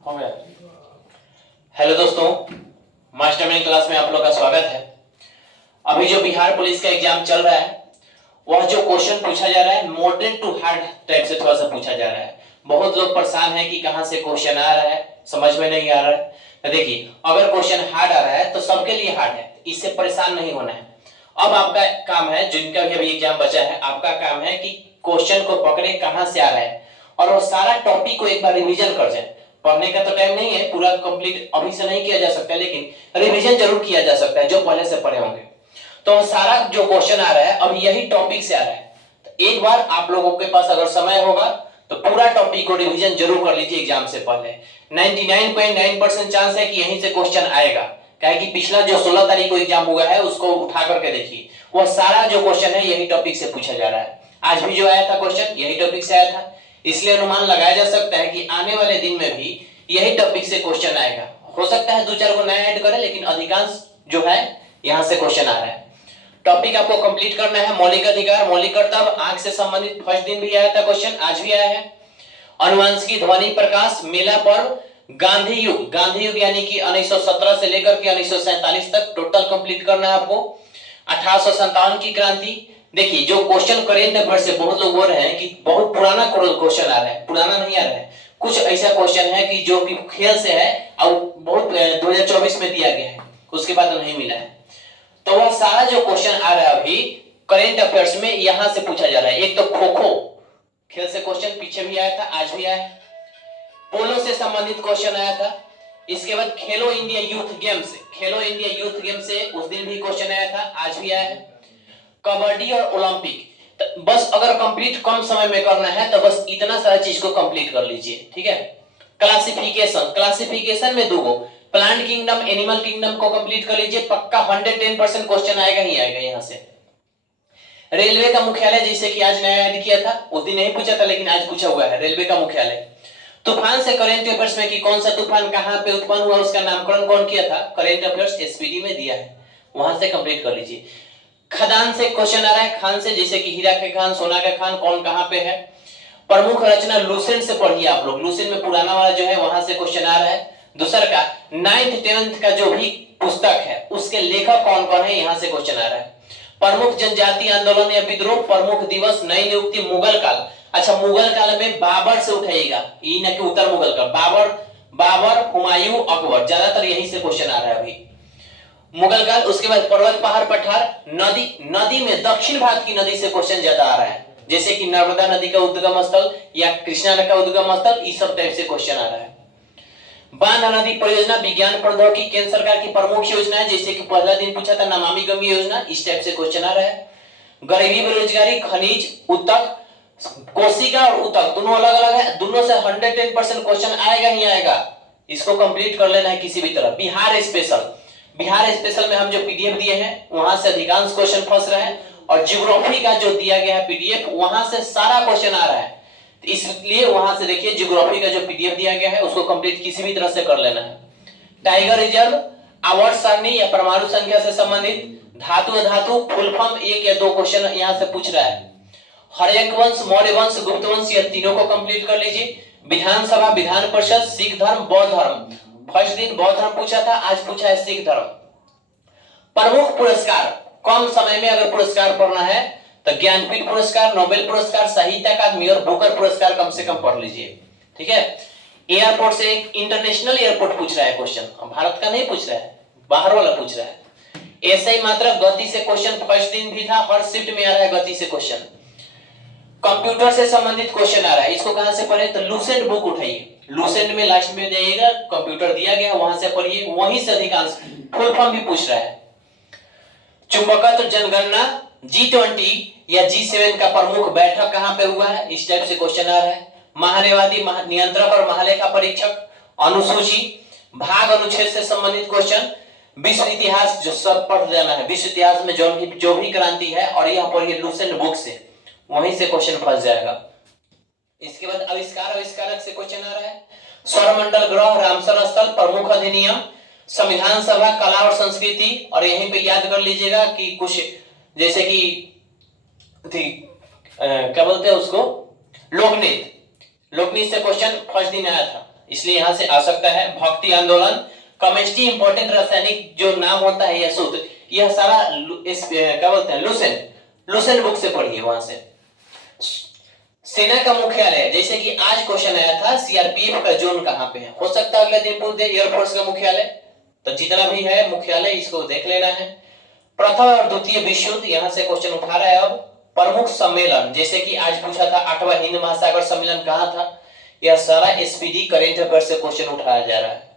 हो गया। हेलो दोस्तों, मास्टरमाइंड क्लास में आप लोग का स्वागत है। अभी जो बिहार पुलिस का एग्जाम चल रहा है, वह जो क्वेश्चन पूछा जा रहा है मॉडरेट टू हार्ड टाइप से थोड़ा सा पूछा जा रहा है। बहुत लोग परेशान है कि कहां से क्वेश्चन आ रहा है, समझ में नहीं आ रहा है। तो देखिए, अगर क्वेश्चन हार्ड आ रहा है तो सबके लिए हार्ड है, इससे परेशान नहीं होना है। अब आपका काम है, जिनका भी अभी एग्जाम बचा है, आपका काम है कि क्वेश्चन को पकड़े कहां से आ रहा है और वो सारा टॉपिक को एक बार रिवीजन कर जाए। पढ़ने का तो टाइम नहीं है, पूरा कंप्लीट अभी से नहीं किया जा सकता, लेकिन रिवीजन जरूर किया जा सकता है जो पहले से पढ़े होंगे। तो सारा जो क्वेश्चन आ रहा है अब यही टॉपिक से आ रहा है, तो एक बार आप लोगों के पास अगर समय होगा तो पूरा टॉपिक को रिवीजन जरूर कर लीजिए एग्जाम से पहले। 99.9% चांस है कि यहीं से क्वेश्चन आएगा, क्या कि पिछला जो 16 तारीख को एग्जाम हुआ है उसको उठा करके देखिए, वो सारा जो क्वेश्चन है यही टॉपिक से पूछा जा रहा है। आज भी जो आया था क्वेश्चन यही टॉपिक से आया था, इसलिए अनुमान लगाया जा सकता है कि आने वाले दिन में भी यही टॉपिक से क्वेश्चन आएगा। हो सकता है 2-4 को नया ऐड करें, लेकिन अधिकांश जो है यहां से क्वेश्चन आ रहा है। टॉपिक आपको कंप्लीट करना है मौलिक अधिकार, मौलिक कर्तव्य, आंख से संबंधित फर्स्ट दिन भी आया था क्वेश्चन, आज भी आया है। अनुवांशिकी, ध्वनि प्रकाश, मेला पर्व, गांधी युग यानी कि 1917 से लेकर के 1947 तक टोटल कंप्लीट करना है आपको। 1857 की क्रांति। देखिए, जो क्वेश्चन करेंट अफेयर से बहुत लोग बोल रहे हैं कि बहुत पुराना क्वेश्चन आ रहा है, पुराना नहीं आ रहा है। कुछ ऐसा क्वेश्चन है कि जो कि खेल से है और बहुत 2024 में दिया गया है, उसके बाद नहीं मिला है। तो वह सारा जो क्वेश्चन आ रहा है अभी करेंट अफेयर्स में यहां से पूछा जा रहा है। एक तो खो खो खेल से क्वेश्चन पीछे भी आया था, आज भी आया है। पोलो से संबंधित क्वेश्चन आया था। इसके बाद खेलो इंडिया यूथ गेम से, खेलो इंडिया यूथ गेम से उस दिन भी क्वेश्चन आया था, आज भी आया है। कबड्डी और ओलंपिक, तो बस अगर कंप्लीट कम समय में करना है तो बस इतना सारा चीज को कंप्लीट कर लीजिए, ठीक है। क्लासिफिकेशन, क्लासिफिकेशन में दो प्लांट किंगडम, एनिमल किंगडम को कंप्लीट कर लीजिए, पक्का 110% क्वेश्चन आएगा ही आएगा यहां से। रेलवे का मुख्यालय, जैसे कि आज नया ऐड किया था, उस दिन नहीं पूछा था लेकिन आज पूछा हुआ है, रेलवे का मुख्यालय। तूफान से करेंट अफेयर्स में कि कौन सा तूफान कहां पे उत्पन्न हुआ, उसका नामकरण कौन किया था, करेंट अफेयर्स एसपीडी में दिया है, वहां से कंप्लीट कर लीजिए। खदान से क्वेश्चन आ रहा है, खान से, जैसे कि हीरा के खान, सोना का खान कौन कहां पे है। प्रमुख रचना लूसेंट से पढ़िए आप लोग, लूसेंट में पुराना वाला जो है वहां से क्वेश्चन आ रहा है। दूसरा का 9th 10th का जो भी पुस्तक है उसके लेखक कौन कौन है, यहां से क्वेश्चन आ रहा है। प्रमुख जनजाति आंदोलन या विद्रोह, प्रमुख दिवस, नई नियुक्ति, मुगल काल। अच्छा, मुगल काल में बाबर से उठाइएगा, ये न कि उत्तर मुगल का, बाबर, हुमायूं, अकबर, ज्यादातर यही से क्वेश्चन आ रहा है अभी मुगल काल। उसके बाद पर्वत, पहाड़, पठार, नदी में दक्षिण भारत की नदी से क्वेश्चन ज्यादा आ रहा है, जैसे कि नर्मदा नदी का उद्गम स्थल या कृष्णा नदी का उद्गम स्थल, इस सब टाइप से क्वेश्चन आ रहा है। बांध नदी परियोजना, विज्ञान प्रौद्योगिकी, केंद्र सरकार की प्रमुख योजना है, जैसे कि पहला दिन पूछा था नमामि गंगे योजना, इस टाइप से क्वेश्चन आ रहा है। गरीबी, बेरोजगारी, खनिज, उत्तक, कोशिका और उत्तक दोनों अलग अलग है, दोनों से 110% क्वेश्चन आएगा ही आएगा, इसको कंप्लीट कर लेना है किसी भी तरह। बिहार स्पेशल, बिहार स्पेशल में हम जो पीडीएफ दिए हैं वहां से अधिकांश क्वेश्चन फंस रहे हैं, और ज्योग्राफी का जो दिया गया है पीडीएफ वहां से सारा क्वेश्चन आ रहा है, तो इसलिए वहां से देखिए ज्योग्राफी का जो पीडीएफ दिया गया है उसको कंप्लीट किसी भी तरह से कर लेना है। टाइगर रिजर्व, आवर्त सारणी या परमाणु संख्या से संबंधित, धातु अधातु, फुल फॉर्म 1 या 2 क्वेश्चन यहां से पूछ रहा है। हर्यक वंश, मौर्य वंश, गुप्त वंश, ये तीनों को कंप्लीट कर लीजिए। विधानसभा, विधान परिषद, सिख धर्म, बौद्ध धर्म, फर्स्ट दिन बौद्ध धर्म पूछा था, आज पूछा है सिख धर्म। प्रमुख पुरस्कार, कम समय में अगर पुरस्कार पढ़ना है तो ज्ञानपीठ पुरस्कार, नोबेल पुरस्कार, साहित्य अकादमी और बुकर पुरस्कार कम से कम पढ़ लीजिए, ठीक है। एयरपोर्ट से एक इंटरनेशनल एयरपोर्ट पूछ रहा है क्वेश्चन, भारत का नहीं पूछ रहा है, बाहर वाला पूछ रहा है। ऐसे ही मात्र गति से क्वेश्चन फर्स्ट दिन भी था, हर शिफ्ट में आ रहा है गति से क्वेश्चन। कंप्यूटर से संबंधित क्वेश्चन आ रहा है, इसको कहां से पढ़े, तो लूसेंट बुक उठाइए, लूसेंट में लास्ट में जाइएगा, कंप्यूटर दिया गया वहां से पढ़िए, वहीं से अधिकांश फुल फॉर्म भी पूछ रहा है। चुंबकत्व जनगणना, G20 या G7 का प्रमुख बैठक कहां पे हुआ है, इस टाइप से क्वेश्चन आ रहा है। महान्यवादी, नियंत्रक और महालेखा परीक्षक, अनुसूची, भाग अनुच्छेद से संबंधित क्वेश्चन, विश्व इतिहास जो सब पढ़ लेना है, विश्व इतिहास में जो भी क्रांति है, और यह पढ़िए लूसेंट बुक से, वहीं से क्वेश्चन फंस जाएगा। इसके बाद आविष्कार, आविष्कारक से क्वेश्चन आ रहा है। सौरमंडल ग्रह, रामसर स्थल, प्रमुख अधिनियम, संविधान सभा, कला और संस्कृति, और यहीं पे याद कर लीजिएगा कि कुछ जैसे कि क्या बोलते हैं उसको, लोकनृत्य, लोकनृत्य से क्वेश्चन फर्स्ट दिन आया था, इसलिए यहां से आ सकता है भक्ति आंदोलन, केमिस्ट्री इंपॉर्टेंट रासायनिक जो नाम होता है यह सूत्र, यह सारा क्या बोलते हैं लुसेन बुक से पढ़िए वहां से। सेना का मुख्यालय, जैसे कि आज क्वेश्चन आया था सीआरपीएफ का जोन कहां पे है, हो सकता है अगले दिन पूछ दे एयरफोर्स का मुख्यालय, तो जितना भी है मुख्यालय इसको देख लेना है। प्रथम और द्वितीय विश्व युद्ध, यहां से क्वेश्चन उठा रहा है। अब प्रमुख सम्मेलन, जैसे कि आज पूछा था 8वां हिंद महासागर सम्मेलन कहां था, यह सारा एसपीडी करेंट अफेयर से क्वेश्चन उठाया जा रहा है।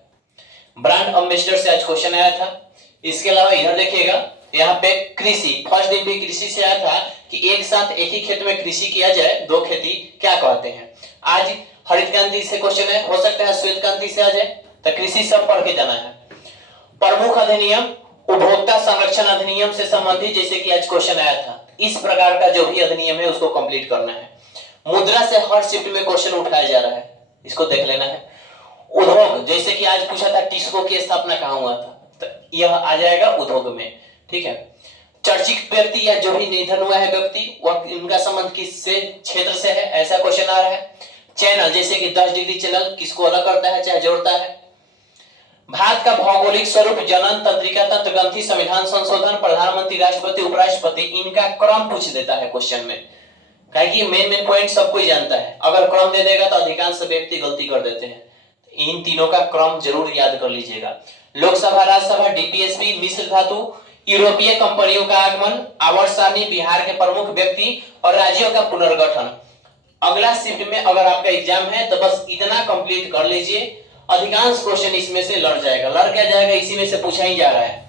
ब्रांड एम्बेसडर से आज क्वेश्चन आया था। इसके अलावा इधर देखिएगा, यहाँ पे कृषि, फर्स्ट दिन भी कृषि से आया था कि एक साथ एक ही खेत में कृषि किया जाए, दो खेती क्या कहते हैं। आज हरित क्रांति से क्वेश्चन है, हो सकता है श्वेत क्रांति से आ जाए, तो कृषि सब पढ़ के जाना है। प्रमुख अधिनियम, उपभोक्ता संरक्षण अधिनियम से संबंधित, जैसे कि आज क्वेश्चन आया था, इस प्रकार का जो भी अधिनियम है उसको कंप्लीट करना है। मुद्रा से हर शिफ्ट में क्वेश्चन उठाया जा रहा है, इसको देख लेना है। उद्योग, जैसे कि आज पूछा था टिस्को की स्थापना कहां हुआ था, तो यह आ जाएगा उद्योग में, ठीक है। चर्चित व्यक्ति या जो भी निधन हुआ है व्यक्ति, वह इनका संबंध किससे क्षेत्र से है, ऐसा क्वेश्चन आ रहा है। चैनल, जैसे कि 10 डिग्री चैनल किसको अलग करता है चाहे जोड़ता है। भारत का भौगोलिक स्वरूप, जनन, तंत्रिका, तंत्र ग्रंथि, संविधान संशोधन, प्रधानमंत्री, राष्ट्रपति, उपराष्ट्रपति, इनका क्रम पूछ देता है क्वेश्चन में, क्योंकि मेन पॉइंट सब कोई जानता है। अगर क्रम दे देगा तो अधिकांश व्यक्ति गलती कर देते हैं, इन तीनों का क्रम जरूर याद कर लीजिएगा। लोकसभा, राज्यसभा, डीपीएसपी, मिश्र धातु, यूरोपीय कंपनियों का आगमन, आवर्त सारणी, बिहार के प्रमुख व्यक्ति और राज्यों का पुनर्गठन। अगला शिफ्ट में अगर आपका एग्जाम है तो बस इतना कंप्लीट कर लीजिए, अधिकांश क्वेश्चन इसमें से लड़ जाएगा, लड़ क्या जाएगा, इसी में से पूछा ही जा रहा है।